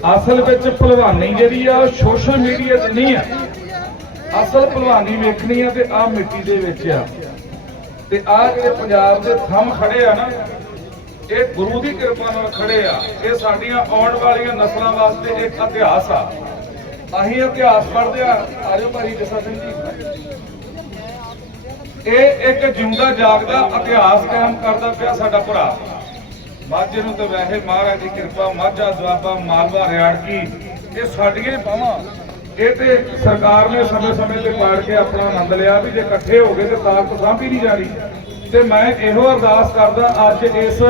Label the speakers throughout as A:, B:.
A: ਅਸਲ ਵਿੱਚ ਭਲਵਾਨੀ ਜਿਹੜੀ ਆ ਉਹ ਸੋਸ਼ਲ ਮੀਡੀਆ 'ਤੇ ਨਹੀਂ ਆ। ਅਸਲ ਭਲਵਾਨੀ ਵੇਖਣੀ ਆ ਤੇ ਆ ਮਿੱਟੀ ਦੇ ਵਿੱਚ ਆ। ਤੇ ਆ ਜਿਹੜੇ ਪੰਜਾਬ ਦੇ ਥੰਮ ਖੜੇ ਆ ਨਾ, ਇਹ ਗੁਰੂ ਦੀ ਕਿਰਪਾ ਨਾਲ ਖੜੇ ਆ। ਇਹ ਸਾਡੀਆਂ ਆਉਣ ਵਾਲੀਆਂ ਨਸਲਾਂ ਵਾਸਤੇ ਇੱਕ ਇਤਿਹਾਸ ਆ। ਅਸੀਂ ਇਤਿਹਾਸ ਪੜ੍ਹਦੇ ਆ, ਆਜੋ ਭਾਈ ਜਸਾ ਸਿੰਘ ਜੀ। ਇਹ ਇੱਕ ਜਿੰਦਾ ਜਾਗਦਾ ਇਤਿਹਾਸ ਕਾਇਮ ਕਰਦਾ ਪਿਆ ਸਾਡਾ ਭਰਾ। ਮਾਝੇ ਨੂੰ ਤਾਂ ਵੈਸੇ ਮਹਾਰਾਜ ਦੀ ਕਿਰਪਾ, ਮਾਝਾ ਦੁਆਬਾ ਮਾਲਵਾ, ਰਿਆੜਕੀ, ਇਹ ਸਾਡੀਆਂ ਹੀ ਇਹ ਤੇ ਸਰਕਾਰ ਨੇ ਸਮੇਂ-ਸਮੇਂ ਤੇ ਪਾੜ ਕੇ ਆਪਣਾ ਆਨੰਦ ਲਿਆ ਵੀ ਜੇ ਇਕੱਠੇ ਹੋ ਗਏ ਤੇ ਤਾਕਤ ਸਾਂਭੀ ਨਹੀਂ ਜਾਣੀ ਤੇ ਮੈਂ ਇਹੋ ਅਰਦਾਸ ਕਰਦਾ, ਅੱਜ ਇਸ,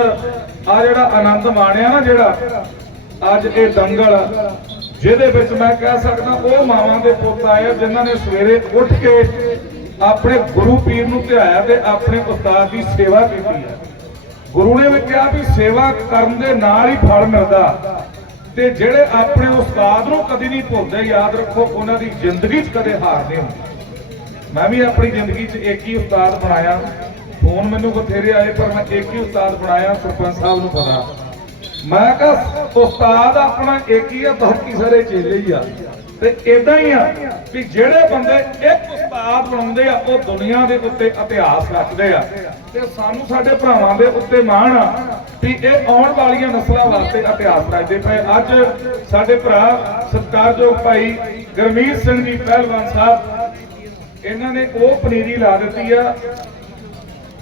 A: ਆ ਜਿਹੜਾ ਆਨੰਦ ਮਾਣਿਆ ਨਾ ਜਿਹੜਾ, ਅੱਜ ਇਹ ਦੰਗਲ, ਜਿਹਦੇ ਵਿੱਚ ਮੈਂ ਕਹਿ ਸਕਦਾ ਉਹ ਮਾਵਾਂ ਦੇ ਪੁੱਤ ਆਏ ਆ ਜਿਨ੍ਹਾਂ ਨੇ ਸਵੇਰੇ ਉੱਠ ਕੇ ਆਪਣੇ ਗੁਰੂ ਪੀਰ ਨੂੰ ਧਿਆਇਆ ਤੇ ਆਪਣੇ ਉਸਤਾਦ ਦੀ ਸੇਵਾ ਕੀਤੀ ਹੈ। ਗੁਰੂ ਨੇ ਵੀ ਕਿਹਾ ਵੀ ਸੇਵਾ ਕਰਨ ਦੇ ਨਾਲ ਹੀ ਫਲ ਮਿਲਦਾ। ਤੇ ਜਿਹੜੇ ਆਪਣੇ ਉਸਤਾਦ ਨੂੰ ਕਦੀ ਨਹੀਂ ਭੁੱਲਦੇ, ਯਾਦ ਰੱਖੋ, ਉਹਨਾਂ ਦੀ ਜ਼ਿੰਦਗੀ 'ਚ ਕਦੇ ਹਾਰ ਨਹੀਂ ਹੁੰਦੀ। ਮੈਂ ਵੀ ਆਪਣੀ ਜ਼ਿੰਦਗੀ 'ਚ ਇੱਕ ਹੀ ਉਸਤਾਦ ਬਣਾਇਆ। ਫੋਨ ਮੈਨੂੰ ਬਥੇਰੇ ਆਏ, ਪਰ ਮੈਂ ਇੱਕ ਹੀ ਉਸਤਾਦ ਬਣਾਇਆ, ਸਰਪੰਚ ਸਾਹਿਬ ਨੂੰ ਪਤਾ। ਮੈਂ ਕਿਹਾ, ਉਸਤਾਦ ਆਪਣਾ ਇੱਕ ਹੀ ਆ, ਬਾਕੀ ਸਾਰੇ ਚੇਲੇ ਹੀ ਆ। ਤੇ ਇਦਾਂ ਹੀ ਆ ਵੀ ਜਿਹੜੇ ਬੰਦੇ ਇੱਕ ਉਸਤਾਦ ਬਣਾਉਂਦੇ ਆ, ਉਹ ਦੁਨੀਆ ਦੇ ਉੱਤੇ ਇਤਿਹਾਸ ਰਚਦੇ ਆ। ਤੇ ਸਾਨੂੰ ਸਾਡੇ ਭਰਾਵਾਂ ਦੇ ਉੱਤੇ ਮਾਣ ਆ ਵੀ ਇਹ ਆਉਣ ਵਾਲੀਆਂ ਨਸਲਾਂ ਵਾਸਤੇ ਇਤਿਹਾਸ ਰਚਦੇ ਪਏ। ਅੱਜ ਸਾਡੇ ਭਰਾ ਸਤਿਕਾਰਯੋਗ ਭਾਈ ਗਰਮੀਤ ਸਿੰਘ ਜੀ ਪਹਿਲਵਾਨ ਸਾਹਿਬ, ਇਹਨਾਂ ਨੇ ਉਹ ਪਨੀਰੀ ਲਾ ਦਿੱਤੀ ਆ।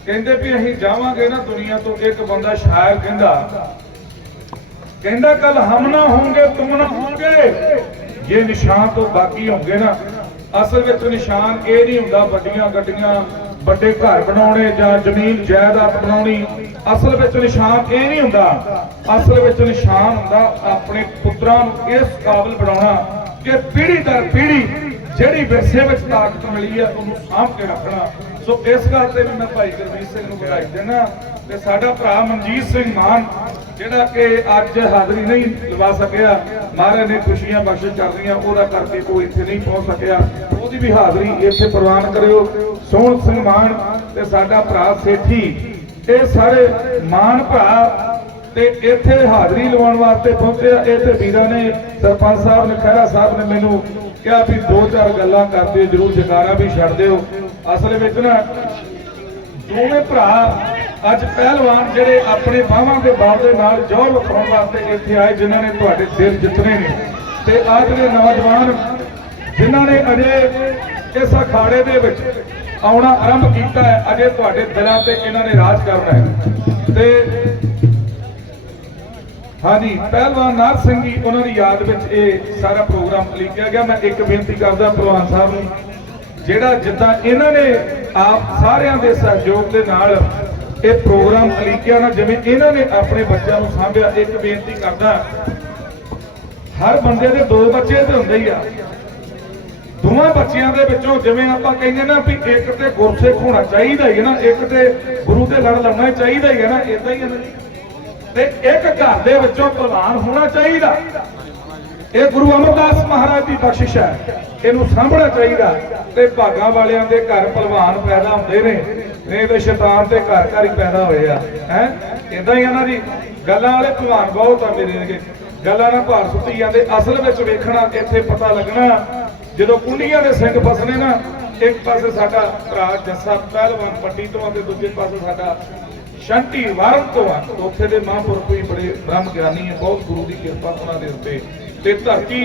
A: ਕਹਿੰਦੇ ਵੀ ਅਸੀਂ ਜਾਵਾਂਗੇ ਨਾ ਦੁਨੀਆ ਤੋਂ, ਇੱਕ ਬੰਦਾ ਸ਼ਾਇਰ ਕਹਿੰਦਾ ਕਹਿੰਦਾ ਕੱਲ ਹਮ ਨਾ ਹੋਂਗੇ ਤੁਮ ਨਾ ਹੋਂਗੇ ਇਹ ਨਿਸ਼ਾਨ ਤੋਂ ਬਾਕੀ ਹੋਣਗੇ ਨਾ, ਅਸਲ ਵਿੱਚ ਨਿਸ਼ਾਨ ਇਹ ਨਹੀਂ ਹੁੰਦਾ ਵੱਡੀਆਂ ਗੱਡੀਆਂ ਵੱਡੇ ਘਰ ਬਣਾਉਣੇ ਜਾਂ ਜ਼ਮੀਨ ਜਾਇਦਾਦ ਬਣਾਉਣੀ। ਅਸਲ ਵਿੱਚ ਨਿਸ਼ਾਨ ਇਹ ਨਹੀਂ ਹੁੰਦਾ। ਅਸਲ ਵਿੱਚ ਨਿਸ਼ਾਨ ਹੁੰਦਾ ਆਪਣੇ ਪੁੱਤਰਾਂ ਨੂੰ ਇਸ ਕਾਬਲ ਬਣਾਉਣਾ ਕਿ ਪੀੜ੍ਹੀ ਦਰ ਪੀੜ੍ਹੀ ਜਿਹੜੀ ਵਿਰਸੇ ਵਿੱਚ ਤਾਕਤ ਮਿਲੀ ਹੈ, ਉਹਨੂੰ ਸਾਂਭ ਕੇ ਰੱਖਣਾ। ਸੋ ਇਸ ਗੱਲ ਤੇ ਵੀ ਮੈਂ ਭਾਈ ਗੁਰਮੀਤ ਸਿੰਘ ਨੂੰ ਵਧਾਈ ਦਿੰਦਾ ਤੇ ਸਾਡਾ ਭਰਾ ਮਨਜੀਤ ਸਿੰਘ ਮਾਨ ਜਿਹੜਾ ਕਿ ਅੱਜ ਹਾਜ਼ਰੀ ਨਹੀਂ ਲਵਾ ਸਕਿਆ, ਮਹਾਰਾਜ ਨੇ ਖੁਸ਼ੀਆਂ ਬਖਸ਼ ਕਰਦੀਆਂ ਉਹਦਾ ਕਰਕੇ ਉਹ ਇੱਥੇ ਨਹੀਂ ਪਹੁੰਚ ਸਕਿਆ। ਉਹਦੀ ਵੀ ਹਾਜ਼ਰੀ ਇੱਥੇ ਪ੍ਰਵਾਨ ਕਰਿਓ। ਸੋਹਣ ਸਿੰਘ ਮਾਨ ਤੇ ਸਾਡਾ ਭਰਾ ਸੇਠੀ, ਇਹ ਸਾਰੇ ਮਾਨ ਭਰਾ ਤੇ ਇੱਥੇ ਹਾਜ਼ਰੀ ਲਵਾਉਣ ਵਾਸਤੇ ਪਹੁੰਚਿਆ। ਇਹ ਤੇ ਵੀਰਾਂ ਨੇ, ਸਰਪੰਚ ਸਾਹਿਬ ਨੇ, ਖਹਿਰਾ ਸਾਹਿਬ ਨੇ ਮੈਨੂੰ ਕਿਹਾ ਵੀ ਦੋ ਚਾਰ ਗੱਲਾਂ ਕਰਦੇ ਜਰੂਰ ਜਕਾਰਾ ਵੀ ਛੱਡ ਦਿਓ। ਅਸਲ ਵਿੱਚ ਨਾ, ਦੋਵੇਂ ਭਰਾ ਅੱਜ ਪਹਿਲਵਾਨ ਜਿਹੜੇ ਆਪਣੇ ਬਾਹਾਂ ਦੇ ਬਾਲ ਦੇ ਨਾਲ ਜੋਰ ਵਿਖਾਉਣ ਵਾਸਤੇ ਇੱਥੇ ਆਏ, ਜਿਨ੍ਹਾਂ ਨੇ ਤੁਹਾਡੇ ਦਿਲ ਜਿੱਤਨੇ ਨੇ। ਤੇ ਆ ਜਿਹੜੇ ਨੌਜਵਾਨ ਜਿਨ੍ਹਾਂ ਨੇ ਅਜੇ ਇਸ ਅਖਾੜੇ ਦੇ ਵਿੱਚ ਆਉਣਾ ਆਰੰਭ ਕੀਤਾ ਹੈ, ਅਜੇ ਤੁਹਾਡੇ ਦਿਲਾਂ ਤੇ ਇਹਨਾਂ ਨੇ ਰਾਜ ਕਰਨਾ ਹੈ। ਤੇ ਹਾਂਜੀ, ਪਹਿਲਵਾਨ ਨਾਰ ਸਿੰਘ ਜੀ, ਉਹਨਾਂ ਦੀ ਯਾਦ ਵਿੱਚ ਇਹ ਸਾਰਾ ਪ੍ਰੋਗਰਾਮ ਲਿਖਿਆ ਗਿਆ। ਮੈਂ ਇੱਕ ਬੇਨਤੀ ਕਰਦਾ ਪਹਿਲਵਾਨ ਸਾਹਿਬ ਨੂੰ, ਜਿਹੜਾ ਜਿੱਦਾਂ ਇਹਨਾਂ ਨੇ ਆਪ ਸਾਰਿਆਂ ਦੇ ਸਹਿਯੋਗ ਦੇ ਨਾਲ ਇਹ ਪ੍ਰੋਗਰਾਮ ਲਿਖਿਆ ਨਾ ਜਿਵੇਂ ਇਹਨਾਂ ਨੇ ਆਪਣੇ ਬੱਚਿਆਂ ਨੂੰ ਸਾਂਭਿਆ, ਇੱਕ ਬੇਨਤੀ ਕਰਦਾ ਹਰ ਬੰਦੇ ਦੇ ਦੋ ਬੱਚੇ ਤੇ ਹੁੰਦੇ ਹੀ ਆ। ਦੋਵਾਂ ਬੱਚਿਆਂ ਦੇ ਵਿੱਚੋਂ ਜਿਵੇਂ ਆਪਾਂ ਕਹਿੰਦੇ ਨਾ ਵੀ ਇੱਕ ਤੇ ਗੁਰਸਿੱਖ ਹੋਣਾ ਚਾਹੀਦਾ ਹੀ ਹੈ ਨਾ, ਇੱਕ ਤੇ ਗੁਰੂ ਤੇ ਲੜ ਲਾਉਣਾ ਚਾਹੀਦਾ ਹੀ ਹੈ ਨਾ ਇਦਾਂ ਹੀ ਹੈ ਤੇ ਇੱਕ ਘਰ ਦੇ ਵਿੱਚੋਂ ਪ੍ਰਧਾਨ ਹੋਣਾ ਚਾਹੀਦਾ। ਇਹ ਗੁਰੂ ਅਮਰਦਾਸ ਮਹਾਰਾਜ ਦੀ ਬਖਸ਼ਿਸ਼ ਹੈ। ਇਹਨੂੰ ਸਾਂਭਣਾ ਚਾਹੀਦਾ। ਤੇ ਭਾਗਾਂ ਵਾਲਿਆਂ ਦੇ ਘਰ ਪਹਿਲਵਾਨ ਪੈਦਾ ਹੁੰਦੇ ਨੇ। ਨਹੀਂ ਤੇ ਸ਼ੈਤਾਨ ਦੇ ਘਰ ਘਰ ਹੀ ਪੈਦਾ ਹੋਏ ਆ। ਹੈ? ਇਦਾਂ ਹੀ ਇਹਨਾਂ ਦੀ ਗੱਲਾਂ ਵਾਲੇ ਪਹਿਲਵਾਨ ਬਹੁਤ ਆ ਮੇਰੇ ਨੇ ਗੱਲਾਂ ਨਾਲ ਭਾਰ ਸੁੱਟੀ ਜਾਂਦੇ। ਅਸਲ ਵਿੱਚ ਵੇਖਣਾ, ਇੱਥੇ ਪਤਾ ਲੱਗਣਾ, ਜਦੋਂ ਕੁੰਡੀਆਂ ਦੇ ਸਿੰਘ ਫਸਣੇ ਨਾ, ਇੱਕ ਪਾਸੇ ਸਾਡਾ ਭਰਾ ਜੱਸਾ ਪਹਿਲਵਾਨ ਪੱਟੀ ਤੋਂ ਆ ਤੇ ਦੂਜੇ ਪਾਸੇ ਸਾਡਾ ਸ਼ੰਟੀ ਵਾਰਨ ਤੋਂ ਆ। ਉੱਥੇ ਦੇ ਮਹਾਂਪੁਰਖ ਵੀ ਬੜੇ ਬ੍ਰਹਮ ਗਿਆਨੀ ਹੈ ਬਹੁਤ ਗੁਰੂ ਦੀ ਕਿਰਪਾ ਉਹਨਾਂ ਦੇ ਉੱਤੇ। ਤੇ ਧਰਤੀ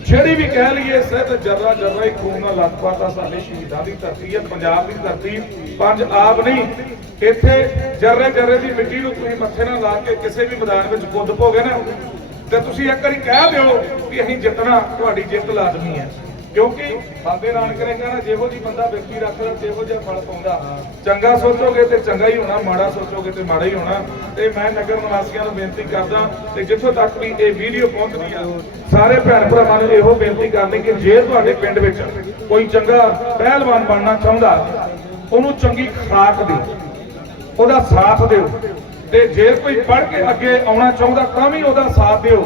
A: ਜਿਹੜੀ ਵੀ ਕਹਿ ਲਈਏ ਸਿੱਧ ਜਰਰਾ ਜਰਰਾ ਹੀ ਖੂਨ ਨਾਲ ਲੱਖਪਾਤਾ ਸਾਡੇ ਸ਼ਹੀਦਾਂ ਦੀ ਧਰਤੀ ਹੈ ਪੰਜਾਬ ਦੀ ਧਰਤੀ, ਪੰਜ ਆਪ ਨਹੀਂ। ਇੱਥੇ ਜਰਰੇ ਜਰਰੇ ਦੀ ਮਿੱਟੀ ਨੂੰ ਤੁਸੀਂ ਮੱਥੇ ਨਾਲ ਲਾ ਕੇ ਕਿਸੇ ਵੀ ਮੈਦਾਨ ਵਿੱਚ ਕੁੱਦ ਪੋਗੇ ਨਾ, ਤੇ ਤੁਸੀਂ ਇੱਕ ਵਾਰੀ ਕਹਿ ਦਿਓ ਵੀ ਅਸੀਂ ਜਿੱਤਣਾ, ਤੁਹਾਡੀ ਜਿੱਤ ਲਾਜ਼ਮੀ ਹੈ। ਕਿਉਂਕਿ ਬਾਬੇ ਨਾਨਕ ਨੇ ਕਹਿੰਦਾ ਜਿਹੋ ਜੀ ਬੰਦਾ ਵਿਅਕਤੀ ਰੱਖਦਾ, ਜਿਹੋ ਜਿਹਾ ਫਲ ਪਾਉਂਦਾ। ਚੰਗਾ ਸੋਚੋਗੇ ਤੇ ਚੰਗਾ ਹੀ ਹੋਣਾ, ਮਾੜਾ ਸੋਚੋਗੇ ਤੇ ਮਾੜਾ ਹੀ ਹੋਣਾ। ਤੇ ਮੈਂ ਨਗਰ ਨਿਵਾਸੀਆਂ ਨੂੰ ਬੇਨਤੀ ਕਰਦਾ ਤੇ ਜਿੱਥੋਂ ਤੱਕ ਵੀ ਇਹ ਵੀਡੀਓ ਪਹੁੰਚਦੀ ਆ, ਸਾਰੇ ਭੈਣ ਭਰਾਵਾਂ ਨੂੰ ਇਹੋ ਬੇਨਤੀ ਕਰਨੀ ਕਿ ਜੇ ਤੁਹਾਡੇ ਪਿੰਡ ਵਿੱਚ ਕੋਈ ਚੰਗਾ ਪਹਿਲਵਾਨ ਬਣਨਾ ਚਾਹੁੰਦਾ, ਉਹਨੂੰ ਚੰਗੀ ਖੁਰਾਕ ਦਿਓ, ਉਹਦਾ ਸਾਥ ਦਿਓ। ਤੇ ਜੇ ਕੋਈ ਪੜ੍ਹ ਕੇ ਅੱਗੇ ਆਉਣਾ ਚਾਹੁੰਦਾ, ਤਾਂ ਵੀ ਉਹਦਾ ਸਾਥ ਦਿਓ।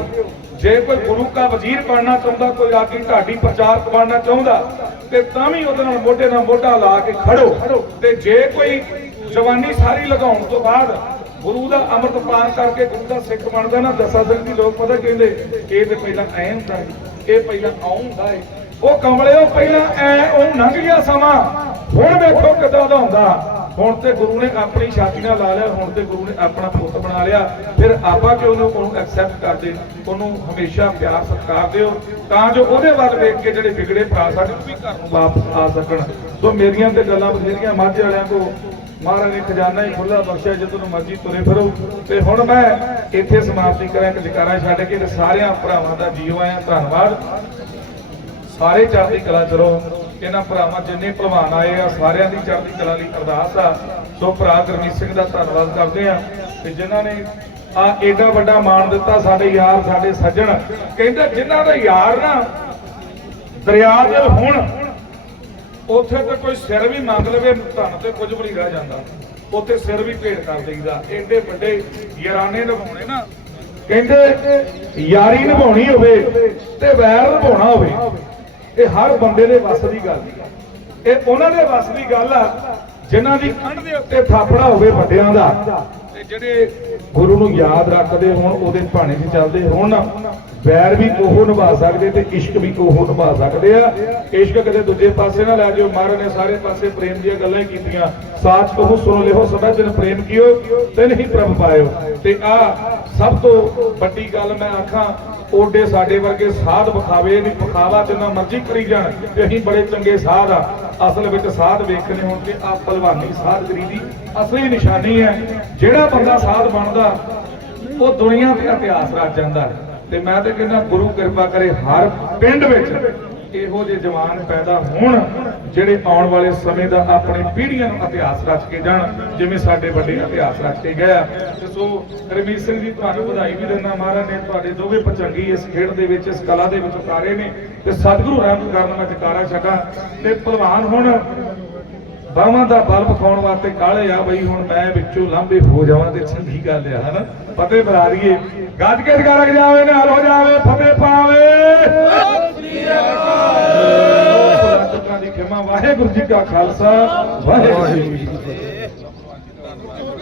A: ਜੇ ਕੋਈ ਗੁਰੂ ਦਾ ਵਜ਼ੀਰ ਬਣਨਾ ਚਾਹੁੰਦਾ, ਕੋਈ ਆਗੀ ਢਾਡੀ ਪ੍ਰਚਾਰਕ ਬਣਨਾ ਚਾਹੁੰਦਾ, ਤੇ ਤਾਂ ਵੀ ਉਹਦੇ ਨਾਲ ਮੋਢੇ ਨਾਲ ਮੋਢਾ ਲਾ ਕੇ ਖੜੋ। ਤੇ ਜੇ ਕੋਈ ਜਵਾਨੀ ਸਾਰੀ ਲਗਾਉਣ ਤੋਂ ਬਾਅਦ ਗੁਰੂ ਦਾ ਅੰਮ੍ਰਿਤ ਪਾਨ ਕਰਕੇ ਗੁਰੂ ਦਾ ਸਿੱਖ ਬਣਦਾ ਨਾ, ਦਸਾਂ ਦਿਨ ਦੀ ਲੋਕ ਪਤਾ ਕਹਿੰਦੇ ਇਹ ਤੇ ਪਹਿਲਾਂ ਐ ਹੁੰਦਾ ਹੈ ਇਹ ਪਹਿਲਾਂ ਆਉਂ ਹੁੰਦਾ ਹੈ ਉਹ ਕਮਲੇ ਉਹ ਪਹਿਲਾਂ ਐ, ਉਹ ਲੰਘ ਗਿਆ ਸਮਾਂ। ਹੁਣ ਵੇਖੋ ਕਿੱਦਾਂ ਦਾ ਹੁੰਦਾ। ਹੁਣ ਤੇ ਗੁਰੂ ਨੇ ਆਪਣੀ ਛਾਤੀ ਨਾਲ ਲਾ ਲਿਆ, ਹੁਣ ਤੇ ਗੁਰੂ ਨੇ ਆਪਣਾ ਪੁੱਤ ਬਣਾ ਲਿਆ। ਫਿਰ ਆਪਾਂ ਕਿ ਉਹਨੂੰ ਉਹਨੂੰ ਐਕਸੈਪਟ ਕਰਦੇ ਉਹਨੂੰ ਹਮੇਸ਼ਾ ਪਿਆਰ, ਸਤਿਕਾਰ ਦਿਓ। ਤਾਂ ਜੋ ਉਹਦੇ ਵੱਲ ਵੇਖ ਕੇ ਜਿਹੜੇ ਵਿਗੜੇ ਭਰਾ ਸਾਡੇ ਵੀ ਘਰ ਨੂੰ ਵਾਪਸ ਆ ਸਕਣ। ਸੋ ਮੇਰੀਆਂ ਤੇ ਗੱਲਾਂ ਬਥੇਰੀਆਂ ਮਾਝੇ ਵਾਲਿਆਂ ਕੋ ਮਹਾਰਾਜ ਨੇ ਖਜ਼ਾਨਾ ਹੀ ਖੁੱਲਾ ਬਖਸ਼ਿਆ ਜਦੋਂ ਨੂੰ ਮਰਜ਼ੀ ਤੁਰੇ ਫਿਰੋ। ਤੇ ਹੁਣ ਮੈਂ ਇੱਥੇ ਸਮਾਪਤੀ ਕਰਾਂ, ਇੱਕ ਜਕਾਰਾ ਛੱਡ ਕੇ ਤੇ ਸਾਰਿਆਂ ਭਰਾਵਾਂ ਦਾ ਜੀਓ ਆਇਆਂ, ਧੰਨਵਾਦ। ਸਾਰੇ ਚੜ੍ਹਦੀ ਕਲਾ ਚਲੋ, ਇਹਨਾਂ ਭਰਾਵਾਂ ਜਿੰਨੇ ਭਲਵਾਨ ਆਏ ਆ, ਸਾਰਿਆਂ ਦੀ ਚੜ੍ਹਦੀ ਕਲਾ ਲਈ ਅਰਦਾਸ ਆ। ਸੋ ਭਰਾ ਗੁਰਮੀਤ ਸਿੰਘ ਦਾ ਧੰਨਵਾਦ ਕਰਦੇ ਆ ਤੇ ਜਿਨ੍ਹਾਂ ਨੇ ਆ ਏਡਾ ਵੱਡਾ ਮਾਣ ਦਿੱਤਾ ਸਾਡੇ ਯਾਰ, ਸਾਡੇ ਸੱਜਣ। ਕਹਿੰਦੇ ਜਿਨ੍ਹਾਂ ਦਾ ਯਾਰ ਨਾ ਦਰਿਆ ਦੇ ਹੁਣ, ਉੱਥੇ ਤੇ ਕੋਈ ਸਿਰ ਵੀ ਮੰਗ ਲਵੇ, ਧਨ ਤੇ ਕੁਝ ਵੀ ਨਹੀਂ ਰਹਿ ਜਾਂਦਾ। ਉੱਥੇ ਸਿਰ ਵੀ ਭੇਟ ਕਰ ਦੇਈਦਾ। ਏਡੇ ਵੱਡੇ ਯਾਰਾਨੇ ਨਿਭਾਉਣੇ ਨਾ। ਕਹਿੰਦੇ ਯਾਰੀ ਨਿਭਾਉਣੀ ਹੋਵੇ ਤੇ ਵੈਰ ਨਿਭਾਉਣਾ ਹੋਵੇ। ਇਹ ਹਰ ਬੰਦੇ ਦੇ ਵੱਸ ਦੀ ਗੱਲ। ਹੈ ਇਹ ਉਹਨਾਂ ਦੇ ਵੱਸ ਦੀ ਗੱਲ ਆ, ਜਿਨ੍ਹਾਂ ਦੀ ਕੰਧ ਦੇ ਉੱਤੇ ਥਾਪੜਾ ਹੋਵੇ ਵੱਡਿਆਂ ਦਾ। ਤੇ ਜਿਹੜੇ ਗੁਰੂ ਨੂੰ ਯਾਦ ਰੱਖਦੇ ਹੋਣ, ਉਹਦੇ ਭਾਣੇ 'ਚ ਚੱਲਦੇ ਹੋਣ। ਵੈਰ ਵੀ ਉਹ ਨਿਭਾ ਸਕਦੇ ਤੇ ਇਸ਼ਕ ਵੀ ਉਹ ਨਿਭਾ ਸਕਦੇ ਆ। ਇਸ਼ਕ ਕਦੇ ਦੂਜੇ ਪਾਸੇ ਨਾ ਲੈ ਜਾਓ। ਮਹਾਰਾਜ ਨੇ ਸਾਰੇ ਪਾਸੇ ਪ੍ਰੇਮ ਦੀਆਂ ਗੱਲਾਂ ਹੀ ਕੀਤੀਆਂ। ਸਾਚ ਕਹੋ, ਸੁਣ ਲਿਓ, ਸਦਾ ਜਨ ਪ੍ਰੇਮ ਕੀਓ ਤੇ ਹੀ ਪ੍ਰਭ ਪਾਇਓ। ਤੇ ਆ ਸਭ ਤੋਂ ਵੱਡੀ ਗੱਲ ਮੈਂ ਆਖਾਂ, ਓਡੇ ਸਾਡੇ ਵਰਗੇ ਸਾਧ ਵਿਖਾਵੇ ਨਹੀਂ ਵਿਖਾਵਾ ਜਿੰਨਾ ਮਰਜ਼ੀ ਕਰੀ ਜਾਣ, ਤੇ ਅਸੀਂ ਬੜੇ ਚੰਗੇ ਸਾਧ ਆ। ਅਸਲ ਵਿੱਚ ਸਾਧ ਵੇਖਣੇ ਹੋਣ ਤੇ ਆ ਭਲਵਾਨੀ ਸਾਧਗਰੀ ਦੀ ਅਸਲੀ ਨਿਸ਼ਾਨੀ ਹੈ। ਜਿਹੜਾ ਬੰਦਾ ਸਾਧ ਬਣਦਾ, ਉਹ ਦੁਨੀਆ ਤੇ ਇਤਿਹਾਸ ਰਚ ਜਾਂਦਾ ਹੈ। ਤੇ ਮੈਂ ਤੇ ਕਹਿੰਦਾ ਗੁਰੂ ਕਿਰਪਾ ਕਰੇ ਹਰ ਪਿੰਡ ਵਿੱਚ ਇਹੋ ਜਿਹੇ ਜਵਾਨ ਪੈਦਾ ਹੋਣ, ਜਿਹੜੇ ਆਉਣ ਵਾਲੇ ਸਮੇਂ ਦਾ ਆਪਣੀ ਪੀੜ੍ਹੀਆਂ ਨੂੰ ਇਤਿਹਾਸ ਰਚ ਕੇ ਜਾਣ, ਜਿਵੇਂ ਸਾਡੇ ਵੱਡੇ ਇਤਿਹਾਸ ਰਚ ਕੇ ਗਿਆ ਤੇ ਸੋ ਰਮੀਤ ਸਿੰਘ ਜੀ, ਤੁਹਾਨੂੰ ਵਧਾਈ ਵੀ ਦਿੰਦਾ ਮਹਾਰਾਜ ਨੇ, ਤੁਹਾਡੇ ਦੋਵੇਂ ਪਚੰਗੀ ਇਸ ਖੇਡ ਦੇ ਵਿੱਚ, ਇਸ ਕਲਾ ਦੇ ਵਿੱਚ ਉਤਾਰੇ ਨੇ। ਤੇ ਸਤਿਗੁਰੂ ਰਹਿਮਤ ਕਰਨ ਮੈਂ ਜਕਾਰਾ ਛੱਡਾਂ। ਤੇ ਭਲਵਾਨ ਹੁਣ ਬਾਹਾਂ ਦਾ ਬਲ ਵਿਖਾਉਣ ਵਾਸਤੇ ਕਾਲੇ ਆ ਬਈ, ਹੁਣ ਮੈਂ ਵਿੱਚੋਂ ਲਾਂਭੇ ਹੋ ਜਾਵਾਂ ਤੇ ਚੰਗੀ ਗੱਲ ਆ, ਹਨਾ? ਫਤਿਹ ਬਰਾਰੀਏ ਗੱਜ ਕੇ ਜਕਾਰਾ ਜਾਵੇ, ਨਾਲ ਹੋ ਜਾਵੇ, ਫਤਿਹ ਪਾਵੇ। ਸ੍ਰੀ ਅਕਾਲ। ਦੀ ਖਿਮਾ। ਵਾਹਿਗੁਰੂ ਜੀ ਕਾ ਖਾਲਸਾ, ਵਾਹਿਗੁਰੂ ਜੀ ਕੀ ਫਤਿਹ।